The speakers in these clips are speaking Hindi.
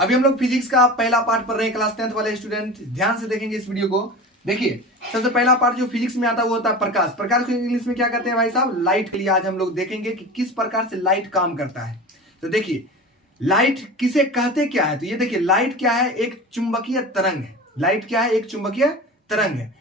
अभी हम लोग फिजिक्स का पहला पार्ट पढ़ रहे हैं। क्लास 10th वाले स्टूडेंट ध्यान से देखेंगे इस वीडियो को। देखिए, सबसे पहला पार्ट जो फिजिक्स में आता है वो होता है प्रकाश। प्रकाश को इंग्लिश में क्या कहते हैं भाई साहब? लाइट के लिए आज हम लोग देखेंगे कि किस प्रकार से लाइट काम करता है। तो देखिए, लाइट किसे कहते क्या है? तो ये देखिए, लाइट क्या है? एक चुंबकीय तरंग है। लाइट क्या है? एक चुंबकीय तरंग है।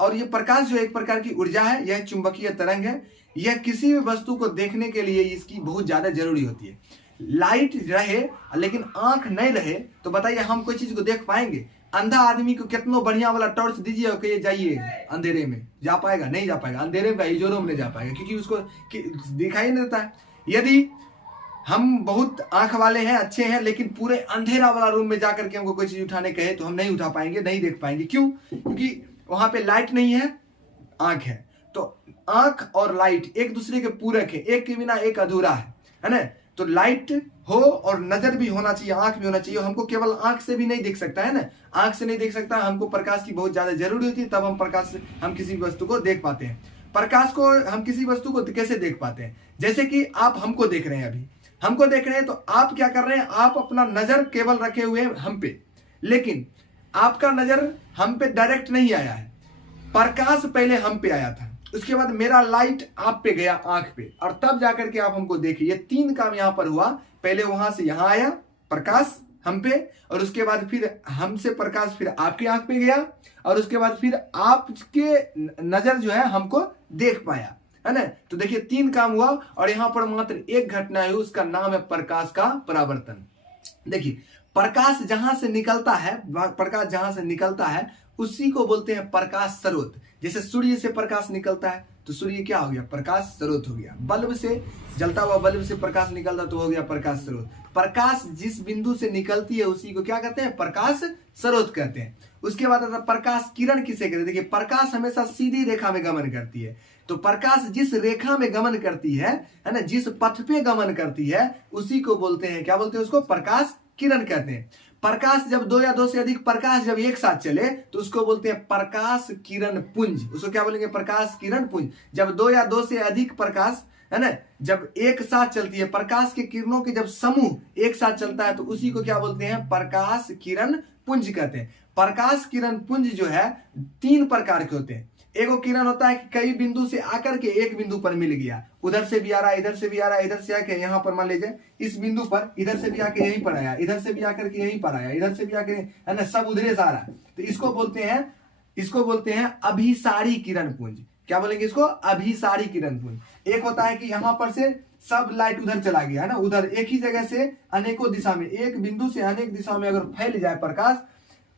और ये प्रकाश जो एक प्रकार की ऊर्जा है, यह चुंबकीय तरंग है। यह किसी भी वस्तु को देखने के लिए इसकी बहुत ज्यादा जरूरी होती है। लाइट रहे लेकिन आंख नहीं रहे तो बताइए हम कोई चीज को देख पाएंगे? अंधा आदमी को कितना बढ़िया वाला टॉर्च दीजिए और कहिए जाइए अंधेरे में, जा पाएगा? नहीं जा पाएगा। अंधेरे में इजोरों में नहीं जा पाएगा क्योंकि उसको दिखाई नहीं देता है। यदि हम बहुत आंख वाले हैं, अच्छे हैं, लेकिन पूरे अंधेरा वाला रूम में जाकर के हमको कोई चीज उठाने कहे तो हम नहीं उठा पाएंगे, नहीं देख पाएंगे। क्यों? क्योंकि वहां पे लाइट नहीं है, आंख है। तो आंख और लाइट एक दूसरे के पूरक है, एक के बिना एक अधूरा है ना? तो लाइट हो और नजर भी होना चाहिए, आंख भी होना चाहिए। हमको केवल आंख से भी नहीं देख सकता है ना, आंख से नहीं देख सकता, हमको प्रकाश की बहुत ज्यादा जरूरी होती है, तब हम प्रकाश से हम किसी वस्तु को देख पाते हैं। प्रकाश को हम किसी वस्तु को कैसे देख पाते हैं? जैसे कि आप हमको देख रहे हैं, अभी हमको देख रहे हैं, तो आप क्या कर रहे हैं? आप अपना नजर केवल रखे हुए हैं हम पे, लेकिन आपका नजर हम पे डायरेक्ट नहीं आया है। प्रकाश पहले हम पे आया था, उसके बाद मेरा लाइट आप पे गया, आंख पे, और तब जाकर के आप हमको देखे। ये तीन काम यहां पर हुआ। पहले वहां से यहां आया प्रकाश हम पे, और उसके बाद फिर हमसे प्रकाश फिर आपकी आंख पे गया, और उसके बाद फिर आपके नजर जो है हमको देख पाया, है ना? तो देखिए, तीन काम हुआ और यहां पर मात्र एक घटना है, उसका नाम है प्रकाश का परावर्तन। देखिए, प्रकाश जहां से निकलता है, प्रकाश जहां से निकलता है उसी को बोलते हैं प्रकाश स्रोत। जैसे सूर्य से प्रकाश निकलता है तो सूर्य क्या हो गया? प्रकाश स्रोत हो गया। बल्ब से, जलता हुआ बल्ब से प्रकाश निकलता तो हो गया प्रकाश स्रोत। प्रकाश जिस बिंदु से निकलती है उसी को क्या कहते हैं? प्रकाश स्रोत कहते हैं। उसके बाद आता है प्रकाश किरण किसे कहते हैं? देखिए, प्रकाश हमेशा सीधी रेखा में गमन करती है। तो प्रकाश जिस रेखा में गमन करती है ना, जिस पथ पे गमन करती है, उसी को बोलते हैं, क्या बोलते हैं? उसको प्रकाश किरण कहते हैं। प्रकाश जब दो या दो से अधिक प्रकाश जब एक साथ चले तो उसको बोलते हैं प्रकाश किरण पुंज। उसको क्या बोलेंगे? प्रकाश किरण पुंज। जब दो या दो से अधिक प्रकाश, है ना, जब एक साथ चलती है, प्रकाश के किरणों के जब समूह एक साथ चलता है तो उसी को क्या बोलते हैं? प्रकाश किरण पुंज कहते हैं। प्रकाश किरण पुंज जो है तीन प्रकार के होते हैं। एक वो किरण होता है कि कई बिंदु से आकर के एक बिंदु पर मिल गया, उधर से भी आ रहा है, इधर से भी आ रहा है, इधर से आके यहाँ पर मान लीजिए इस बिंदु पर, इधर से भी आके यहीं पर आया, इधर से भी आकर के यहीं पर आया, इधर से भी आके, है ना, सब उधरे से आ रहा है। तो इसको बोलते हैं अभिसारी किरण पुंज। क्या बोलेंगे इसको? अभिसारी किरण पुंज। एक होता है कि यहाँ पर से सब लाइट उधर चला गया, है ना, उधर एक ही जगह से अनेकों दिशा में, एक बिंदु से अनेक दिशा में अगर फैल जाए प्रकाश,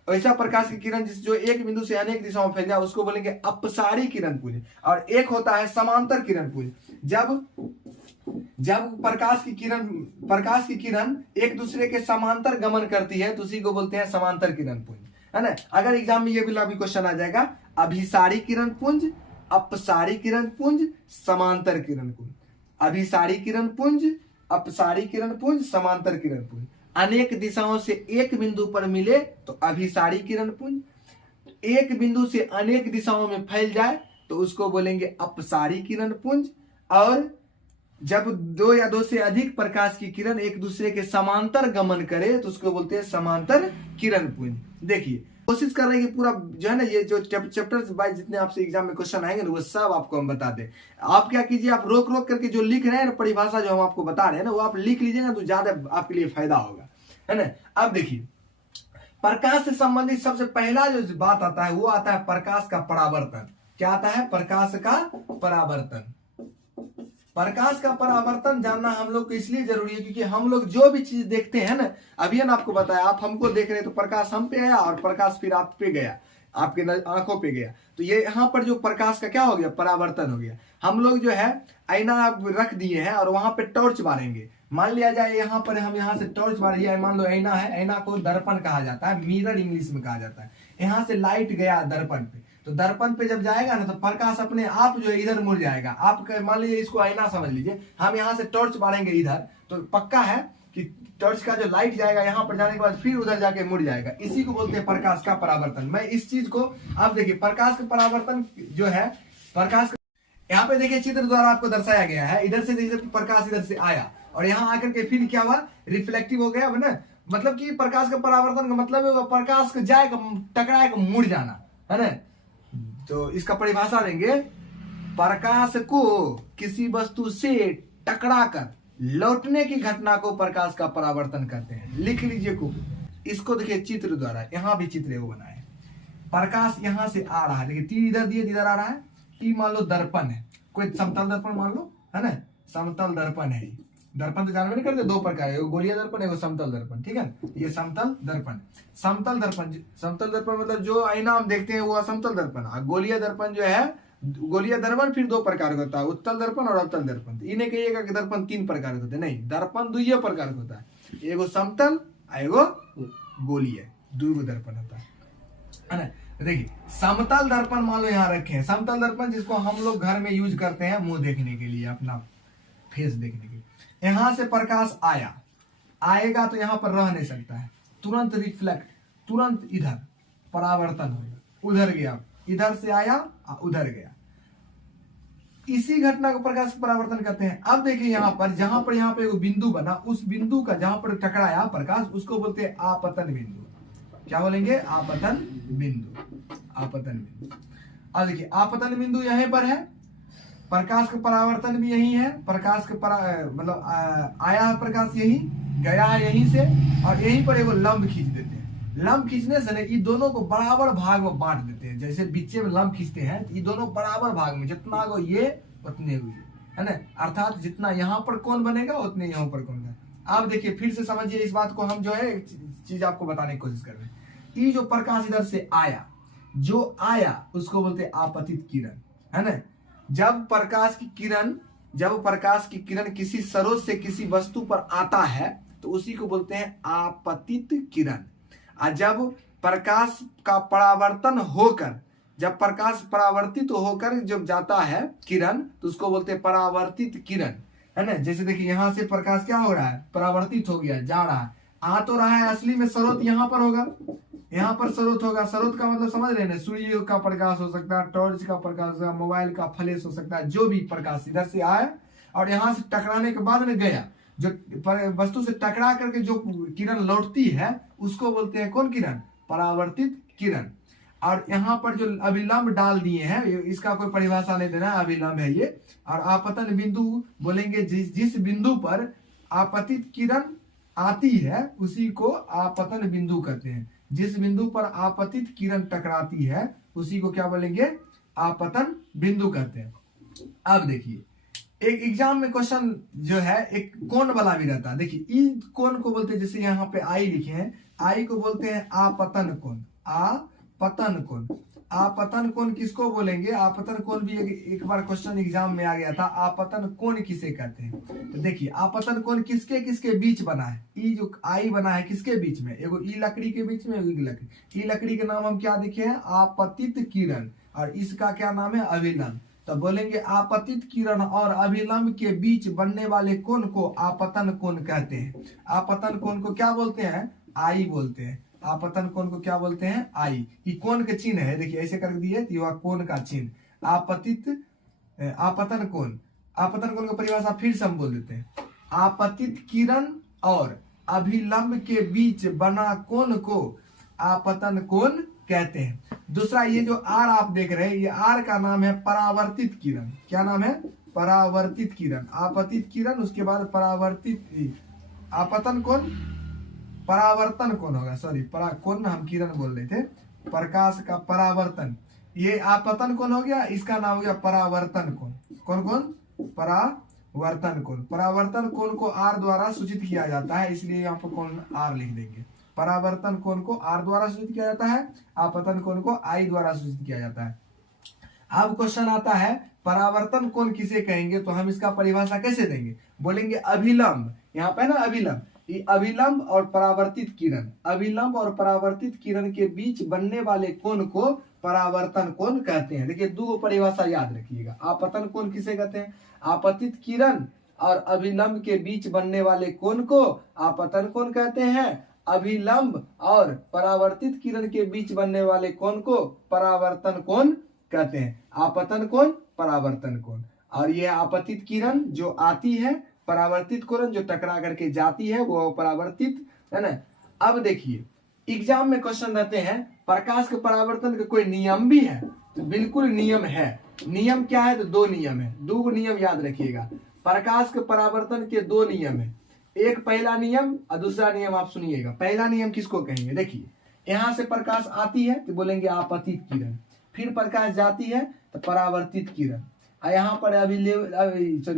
ऐसा प्रकाश की किरण जिस जो एक बिंदु से अनेक दिशाओं में फैल जाए उसको बोलेंगे अपसारी किरण पुंज। और एक होता है समांतर किरण पुंज। जब प्रकाश की किरण एक दूसरे के समांतर गमन करती है तो उसी को बोलते हैं समांतर किरण पुंज, है ना? अगर एग्जाम में ये भी क्वेश्चन आ जाएगा, अभिसारी किरण पुंज, अपसारी किरण पुंज, समांतर किरण पुंज। अभिसारी किरण पुंज, अपसारी किरण पुंज, समांतर किरण पुंज। अनेक दिशाओं से एक बिंदु पर मिले तो अभिसारी किरण पुंज। एक बिंदु से अनेक दिशाओं में फैल जाए तो उसको बोलेंगे अपसारी किरण पुंज। और जब दो या दो से अधिक प्रकाश की किरण एक दूसरे के समांतर गमन करे तो उसको बोलते हैं समांतर किरण पुंज। देखिए, कोशिश कर रहे हैं कि पूरा जो है ना, ये जो चैप्टर्स वाइज जितने आपसे एग्जाम में क्वेश्चन आएंगे ना वो सब आपको हम बता दें। आप क्या कीजिए, आप रोक रोक करके जो लिख रहे हैं ना, परिभाषा जो हम आपको बता रहे हैं ना, वो आप लिख लीजिएगा तो ज्यादा आपके लिए फायदा होगा, है ना? अब देखिए, प्रकाश से संबंधित सबसे पहला जो बात आता है वो आता है प्रकाश का परावर्तन। क्या आता है? प्रकाश का परावर्तन। प्रकाश का परावर्तन जानना हम लोग को इसलिए जरूरी है क्योंकि हम लोग जो भी चीज देखते हैं ना, अभी ना आपको बताया, आप हमको देख रहे हैं तो प्रकाश हम पे आया और प्रकाश फिर आप पे गया, आपके आंखों पे गया, तो ये यहाँ पर जो प्रकाश का क्या हो गया? परावर्तन हो गया। हम लोग जो है आईना रख दिए हैं और वहां पे टॉर्च मारेंगे। मान लिया जाए यहाँ पर हम यहाँ से टॉर्च मार लिया, मान लो आईना है, आईना को दर्पण कहा जाता है, मिरर इंग्लिश में कहा जाता है। यहाँ से लाइट गया दर्पण पे, तो दर्पण पे जब जाएगा ना तो प्रकाश अपने आप जो है इधर मुड़ जाएगा। आप मान लीजिए इसको आईना समझ लीजिए, हम यहाँ से टॉर्च मारेंगे इधर तो पक्का है कि टॉर्च का जो लाइट जाएगा यहाँ पर जाने के बाद फिर उधर जाके मुड़ जाएगा। इसी को बोलते हैं प्रकाश का परावर्तन। मैं इस चीज को आप देखिए, प्रकाश का परावर्तन जो है, प्रकाश यहाँ पे देखिए चित्र द्वारा आपको दर्शाया गया है। इधर से देखिए प्रकाश इधर से आया और यहाँ आकर के फिर क्या हुआ? रिफ्लेक्टिव हो गया, ना, मतलब कि प्रकाश का परावर्तन का मतलब है वो प्रकाश का जाएगा, टकराएगा, मुड़ जाना, है ना। तो इसका परिभाषा देंगे, प्रकाश को किसी वस्तु से टकराकर लौटने की घटना को प्रकाश का परावर्तन कहते हैं। लिख लीजिए को, इसको देखिए चित्र द्वारा, यहाँ भी चित्र एगो बनाए। प्रकाश यहाँ से आ रहा है, देखिए तीर इधर दिए, इधर आ रहा है। ई मान लो दर्पण है, कोई समतल दर्पण मान लो, है ना, समतल दर्पण है। दर्पण तो जानवर नहीं करते, दो प्रकार है, गोलीय दर्पण है, समतल दर्पण, ठीक है। ये समतल दर्पण, समतल दर्पण मतलब जो आईना हम देखते हैं वो समतल दर्पण। गोलीय दर्पण जो है, गोलीय दर्पण फिर दो प्रकार का होता है, उत्तल दर्पण और अवतल दर्पण। इन्हें कहिएगा कि दर्पण तीन प्रकार के होते हैं, नहीं, दर्पण दुइये प्रकार का होता है, एगो समतल एगो गोलीय, दो दर्पण होता है ना। देखिए समतल दर्पण मान लो यहाँ रखे हैं, समतल दर्पण जिसको हम लोग घर में यूज करते हैं मुंह देखने के लिए, अपना फेस देखने के लिए। यहां से प्रकाश आएगा तो यहाँ पर रह नहीं सकता है, तुरंत रिफ्लेक्ट, तुरंत इधर परावर्तन होगा, उधर गया, इधर से आया उधर गया। इसी घटना को प्रकाश परावर्तन कहते हैं। अब देखिए यहाँ पर जहां पर यहाँ पे एक बिंदु बना, उस बिंदु का जहां पर टकराया प्रकाश, उसको बोलते हैं आपतन बिंदु। क्या बोलेंगे? आपतन बिंदु, आपतन बिंदु। अब देखिए आपतन बिंदु यहीं पर है, प्रकाश का परावर्तन भी यही है, प्रकाश का मतलब आया है प्रकाश यही, गया है यहीं से, और यहीं पर एगो लंब खींच देते हैं। लंब खींचने से ये दोनों को बराबर भाग में बांट देते हैं। जैसे बीचे में लंब खींचते हैं, ये दोनों बराबर भाग में, जितना को ये उतने हुए, है ना। अर्थात जितना यहाँ पर कोण बनेगा उतने यहाँ पर कोण बनेगा। अब देखिए फिर से समझिए इस बात को, हम जो है चीज आपको बताने की कोशिश कर रहे हैं। ये जो प्रकाश इधर से आया, जो आया उसको बोलते हैं आपतित किरण, है ना। जब प्रकाश की किरण किसी स्रोत से किसी वस्तु पर आता है तो उसी को बोलते हैं आपतित किरण। और जब प्रकाश का परावर्तन होकर, जब प्रकाश परावर्तित होकर जब जाता है किरण, तो उसको बोलते हैं परावर्तित किरण, है ना। जैसे देखिए यहाँ से प्रकाश क्या हो रहा है, परावर्तित हो गया, जा रहा है, आ तो रहा है, असली में स्रोत यहाँ पर होगा, यहाँ पर स्रोत होगा। स्रोत का मतलब समझ रहे हैं, सूर्य का प्रकाश हो सकता है, टॉर्च का प्रकाश हो सकता है, मोबाइल का फ्लैश हो सकता है, जो भी प्रकाश इधर से आया और यहाँ से टकराने के बाद में गया, जो वस्तु से टकरा करके जो किरण लौटती है उसको बोलते हैं कौन किरण? परावर्तित किरण। और यहाँ पर जो अभिलंब डाल दिए हैं, इसका कोई परिभाषा नहीं देना, अभिलंब है ये। और आपतन बिंदु बोलेंगे जिस बिंदु पर आपतित किरण आती है उसी को आपतन बिंदु कहते हैं। जिस बिंदु पर आपतित किरण टकराती है उसी को क्या बोलेंगे? आपतन बिंदु कहते हैं। अब देखिए एक एग्जाम में क्वेश्चन जो है एक कोण वाला भी रहता है। देखिए इस कोण को बोलते हैं, जैसे यहाँ पे आई लिखे हैं, आई को बोलते हैं आपतन कोण। आपतन कोण, आपतन कोण किसको बोलेंगे? आपतन कोण भी एक बार क्वेश्चन एग्जाम में आ गया था, आपतन कोण किसे कहते हैं। तो देखिए आपतन कोण किसके किसके बीच बना है? ई जो आई बना है किसके बीच में? एगो ई लकड़ी के बीच में, एगो लकड़ी। ई लकड़ी के नाम हम क्या देखे हैं? आपतित किरण। और इसका क्या नाम है? अभिलंब। तो बोलेंगे आपतित किरण और अभिलंब के बीच बनने वाले कोण को आपतन कोण कहते हैं। आपतन कोण को क्या बोलते हैं? आई बोलते हैं। आपतन कोण को क्या बोलते हैं? आई। ये कोण के चिन्ह है, देखिए ऐसे कर दिए तो यह कोण का चिन्ह। आपतन कोण, आपतन कोण का परिभाषा फिर से हम बोल देते हैं, आपतित किरण और अभिलंब के बीच बना कोण को आपतन कोण कहते हैं। दूसरा ये जो आर आप देख रहे हैं, ये आर का नाम है परावर्तित किरण। क्या नाम है? परावर्तित किरण। आपतित किरण, उसके बाद परावर्तित, आपतन कोण परावर्तन कोण होगा, सॉरी कोण हम किरण बोल रहे थे, प्रकाश का परावर्तन, ये आपतन कोण हो गया, इसका नाम हो गया परावर्तन कोण। कौन कौन? परावर्तन कोण। परावर्तन कोण को आर द्वारा सूचित किया जाता है, इसलिए यहाँ पर कोण आर लिख देंगे। परावर्तन कोण को आर द्वारा सूचित किया जाता है, आपतन कोण को आई द्वारा सूचित किया जाता है। अब क्वेश्चन आता है परावर्तन कोण किसे कहेंगे, तो हम इसका परिभाषा कैसे देंगे? बोलेंगे अभिलंब, यहाँ पे ना अभिलंब, ये अभिलंब और परावर्तित किरण, अभिलंब और परावर्तित किरण के बीच बनने वाले कोण को परावर्तन कोण कहते हैं। देखिए दो परिभाषा याद रखिएगा। आपतन कोण किसे कहते हैं? आपतित किरण और अभिलंब के बीच बनने वाले कोण को आपतन कोण कहते हैं। अभिलंब और परावर्तित किरण के बीच बनने वाले कोण को परावर्तन कोण कहते हैं। आपतन कोण, परावर्तन कोण। और ये आपतित किरण जो आती है, परावर्तित कोण जो टकरा करके जाती है वो परावर्तित, है ना। अब देखिए एग्जाम में क्वेश्चन रहते हैं प्रकाश के परावर्तन का कोई नियम भी है, तो बिल्कुल नियम है। नियम क्या है? तो दो नियम है, दो नियम याद रखिएगा। प्रकाश के परावर्तन के दो नियम है, एक पहला नियम और दूसरा नियम आप सुनिएगा। पहला नियम किसको कहेंगे? देखिए यहां से प्रकाश आती है तो बोलेंगे आपतित किरण, फिर प्रकाश जाती है तो परावर्तित किरण, और यहाँ पर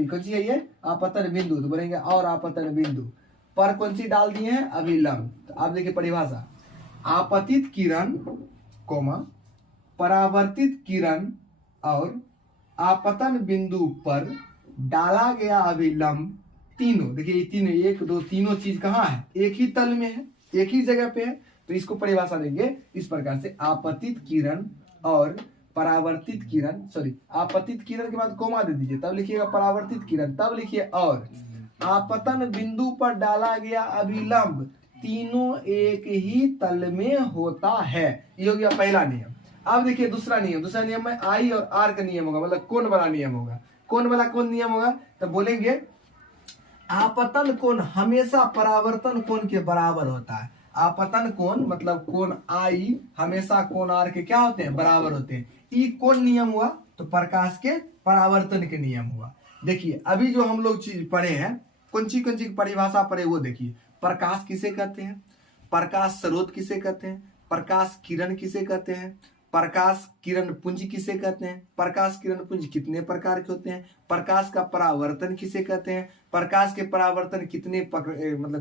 कौन सी है ये? आपतन बिंदु, तो बोलेंगे और आपतन बिंदु पर कौन सी डाल दिए हैं? अभिलंब। तो आप देखिए परिभाषा, आपतित किरण कोमा परावर्तित किरण और आपतन बिंदु पर डाला गया अभिलंब, तीनों देखिए ये तीनों, एक दो तीनों चीज कहाँ है? एक ही तल में है, एक ही जगह पे है। तो इसको परिभाषा देंगे इस प्रकार से, आपतित किरण और परावर्तित किरण, आपतित किरण के बाद कोमा दे दीजिए, तब लिखिएगा परावर्तित किरण, तब लिखिए और आपतन बिंदु पर डाला गया अभिलंब, तीनों एक ही तल में होता है। ये हो गया पहला नियम। अब देखिए दूसरा नियम, दूसरा नियम में आई और आर का नियम होगा, मतलब कोण वाला नियम होगा। कोण वाला कौन नियम होगा? तो बोलेंगे आपतन कोण हमेशा परावर्तन कोण के बराबर होता है। आपतन कोण मतलब कोण आई हमेशा कोण आर के क्या होते हैं? बराबर होते हैं। ई कौन नियम हुआ? तो प्रकाश के परावर्तन के नियम हुआ। देखिए अभी जो हम लोग चीज पढ़े हैं, कौन सी परिभाषा पढ़े वो देखिए। प्रकाश किसे कहते हैं? प्रकाश स्रोत किसे कहते हैं? प्रकाश किरण किसे कहते हैं? प्रकाश किरण पुंज किसे कहते हैं? प्रकाश किरण पुंज कितने प्रकार के होते हैं? प्रकाश का परावर्तन किसे कहते हैं? प्रकाश के परावर्तन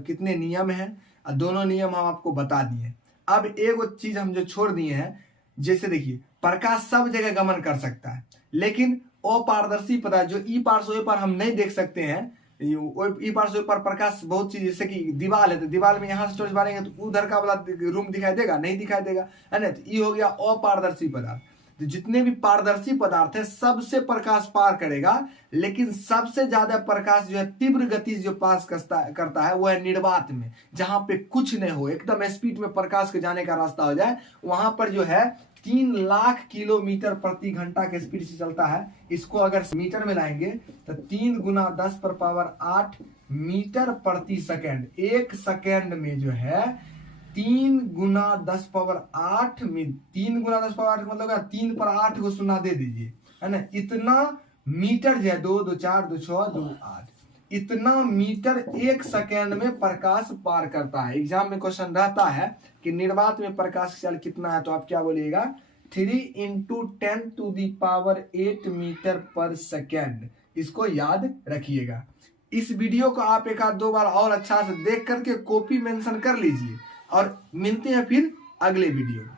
कितने नियम हैं? दोनों नियम हम आपको बता दिए। अब एक चीज हम जो छोड़ दिए हैं, जैसे देखिए प्रकाश सब जगह गमन कर सकता है, लेकिन अपारदर्शी पदार्थ जो ई पार से ओ पार हम नहीं देख सकते हैं, ई पार से ओ पार प्रकाश बहुत चीज, जैसे कि दीवार है तो दीवार में यहाँ से टॉर्च मारेंगे तो उधर का वाला रूम दिखाई देगा? नहीं दिखाई देगा, है ना। तो ये हो गया अपारदर्शी पदार्थ। तो जितने भी पारदर्शी पदार्थ है सबसे प्रकाश पार करेगा, लेकिन सबसे ज्यादा प्रकाश जो है तीव्र गति जो पास करता है वो है निर्वात में, जहां पे कुछ नहीं हो, एकदम स्पीड में प्रकाश के जाने का रास्ता हो जाए, वहां पर जो है 3 लाख किलोमीटर प्रति घंटा के स्पीड से चलता है। इसको अगर मीटर में लाएंगे तो 3 गुना 10⁸ मीटर प्रति सेकेंड, एक सेकेंड में जो है 3 गुना 10⁸ में 3 गुना 10⁸ मतलब 3 पर 8 को सुना दे दीजिए, है ना। इतना मीटर जो है 2 2 4 2 6 2 8, इतना मीटर एक सेकेंड में प्रकाश पार करता है। एग्जाम में क्वेश्चन रहता है कि निर्वात में प्रकाश की चाल कितना है, तो आप क्या बोलिएगा? 3 × 10⁸ मीटर पर सेकेंड। इसको याद रखिएगा। इस वीडियो को आप एक आध दो बार और अच्छा से देख करके कॉपी मेंशन कर लीजिए, और मिलते हैं फिर अगले वीडियो में।